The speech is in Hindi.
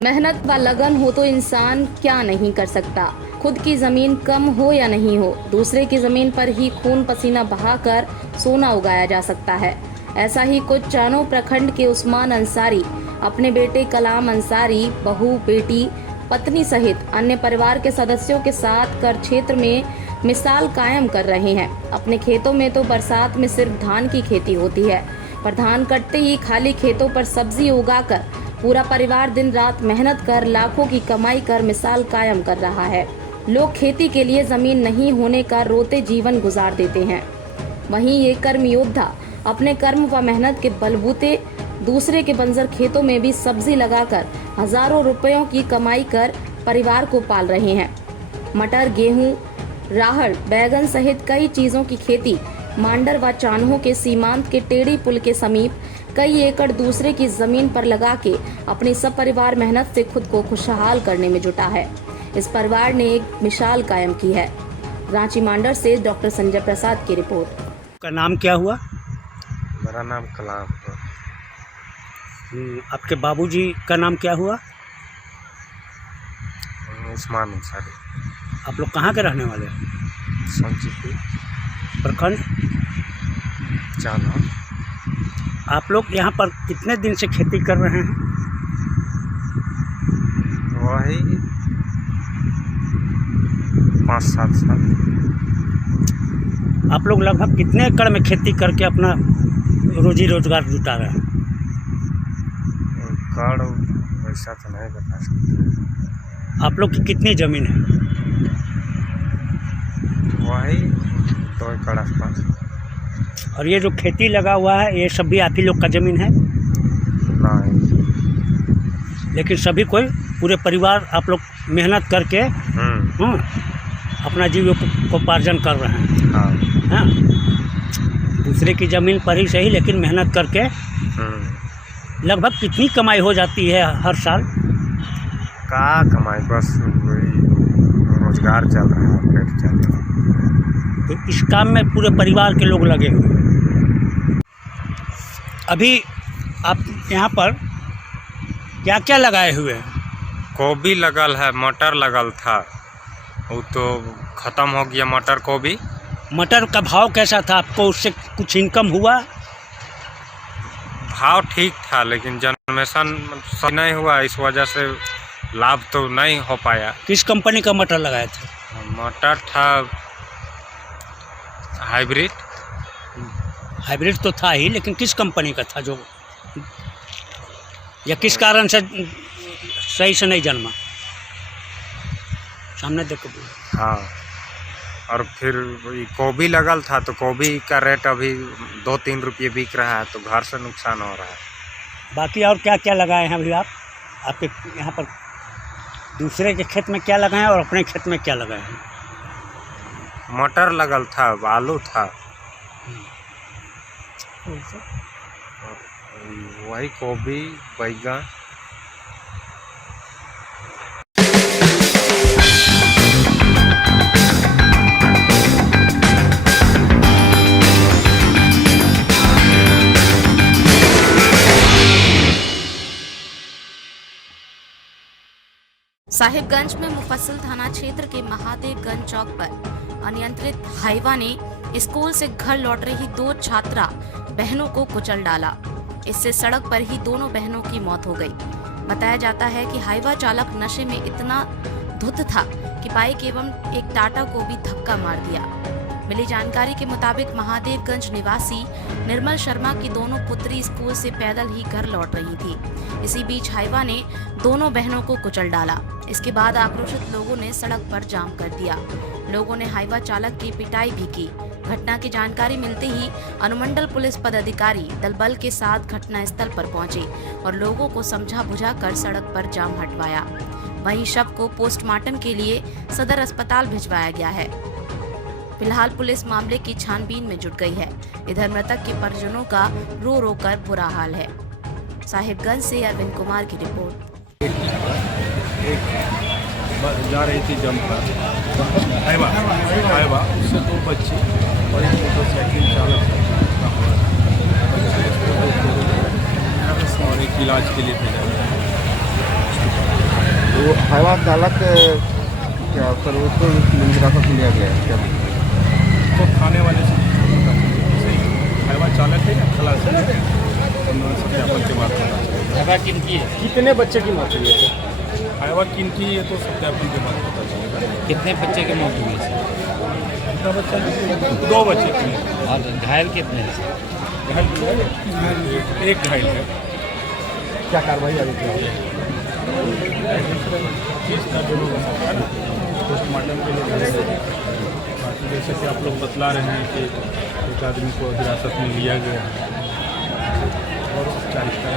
मेहनत व लगन हो तो इंसान क्या नहीं कर सकता। खुद की जमीन कम हो या नहीं हो, दूसरे की जमीन पर ही खून पसीना बहाकर सोना उगाया जा सकता है। ऐसा ही कुछ चानो प्रखंड के उस्मान अंसारी अपने बेटे कलाम अंसारी, बहू, बेटी, पत्नी सहित अन्य परिवार के सदस्यों के साथ कर क्षेत्र में मिसाल कायम कर रहे हैं। अपने खेतों में तो बरसात में सिर्फ धान की खेती होती है, पर धान कटते ही खाली खेतों पर सब्जी उगाकर पूरा परिवार दिन रात मेहनत कर लाखों की कमाई कर मिसाल कायम कर रहा है। लोग खेती के लिए जमीन नहीं होने का रोते जीवन गुजार देते हैं, वहीं ये कर्म योद्धा अपने कर्म व मेहनत के बलबूते दूसरे के बंजर खेतों में भी सब्जी लगाकर हजारों रुपयों की कमाई कर परिवार को पाल रहे हैं। मटर, गेहूं, राहड़, बैगन सहित कई चीजों की खेती मांडर व चान्हो के सीमांत के टेढ़ी पुल के समीप कई एकड़ दूसरे की जमीन पर लगा के अपनी सब परिवार मेहनत से खुद को खुशहाल करने में जुटा है। इस परिवार ने एक मिसाल कायम की है। रांची मांडर से डॉक्टर संजय प्रसाद की रिपोर्ट। का नाम क्या हुआ? मेरा नाम कलाम है। आपके बाबूजी का नाम क्या हुआ? उस्मान अंसारी। आप लोग कहाँ के रहने वाले हैं? संचिपुर प्रखंड। चान्हो। आप लोग यहाँ पर कितने दिन से खेती कर रहे हैं? वही 5-7 साल। आप लोग लगभग कितने एकड़ में खेती करके अपना रोजी रोजगार जुटा रहे हैं? एकड़ वैसा तो नहीं बता सकते। आप लोग की कितनी ज़मीन है? वही 2 एकड़ आसपास। और ये जो खेती लगा हुआ है ये सब भी आप ही लोग का ज़मीन है? नहीं। लेकिन सभी कोई पूरे परिवार आप लोग मेहनत करके अपना जीविकोपार्जन कर रहे हैं। हाँ, दूसरे की ज़मीन पर ही सही, लेकिन मेहनत करके लगभग कितनी कमाई हो जाती है हर साल? का कमाई, बस वही रोजगार चल रहा है, पेट चल रहा है। तो इस काम में पूरे परिवार के लोग लगे हुए हैं। अभी आप यहाँ पर क्या क्या लगाए हुए हैं? गोभी लगल है, मटर लगल था, वो तो ख़त्म हो गया मटर गोभी। मटर का भाव कैसा था? आपको उससे कुछ इनकम हुआ? भाव ठीक था, लेकिन जनरेशन सही नहीं हुआ, इस वजह से लाभ तो नहीं हो पाया। किस कंपनी का मटर लगाए थे? मटर था हाइब्रिड। हाइब्रिड तो था ही, लेकिन किस कंपनी का था जो, या किस कारण से सही से नहीं जन्मा? सामने देखो। हाँ, और फिर गोभी लगल था, तो गोभी का रेट अभी 2-3 रुपये बिक रहा है, तो घर से नुकसान हो रहा है। बाकी और क्या क्या लगाए हैं अभी आप? आपके यहाँ पर दूसरे के खेत में क्या लगाए हैं और अपने खेत में क्या लगाए हैं? मटर लगल था, आलू था, वही गोभी, बैगन। साहिबगंज में मुफस्सिल थाना क्षेत्र के महादेवगंज चौक पर अनियंत्रित हाइवा ने स्कूल से घर लौट रही 2 छात्रा बहनों को कुचल डाला। इससे सड़क पर ही दोनों बहनों की मौत हो गई। बताया जाता है कि हाइवा चालक नशे में इतना धुत था कि बाइक एवं एक टाटा को भी धक्का मार दिया। मिली जानकारी के मुताबिक महादेवगंज निवासी निर्मल शर्मा की दोनों पुत्री स्कूल से पैदल ही घर लौट रही थी। इसी बीच हाइवा ने दोनों बहनों को कुचल डाला। इसके बाद आक्रोशित लोगों ने सड़क पर जाम कर दिया। लोगों ने हाइवा चालक की पिटाई भी की। घटना की जानकारी मिलते ही अनुमंडल पुलिस पदाधिकारी दलबल के साथ घटना स्थल पर पहुंचे और लोगों को समझा बुझा कर सड़क पर जाम हटवाया। वहीं शव को पोस्टमार्टम के लिए सदर अस्पताल भिजवाया गया है। फिलहाल पुलिस मामले की छानबीन में जुट गई है। इधर मृतक के परिजनों का रो रो कर बुरा हाल है। साहिबगंज से अरविंद कुमार की रिपोर्ट। जा रही थी जमकर हाइवा उससे 2 बच्चे और एक मोटरसाइकिल चालक और एक इलाज के लिए भेजा। हाईवा चालक क्या सर उसको हिरासत में लिया गया है क्या? तो थाने वाले से हाईवा चालक है या खलासी है, उन्होंने सत्यापन के बाद पता चलेगा। कितने बच्चे की मौत हुई है सर? हाईवा किनकी है तो सत्यापन के बाद पता चलेगा। कितने बच्चे की मौत हुई है सर? कितना बच्चा? 2 बच्चे थे। और घायल कितने हैं सर? घायल एक घायल है। क्या कार्रवाई अभी क्या है? इसका जो पोस्टमार्टम के लिए बाकी जैसे कि आप लोग बतला रहे हैं कि एक आदमी को हिरासत में लिया गया है और 40 का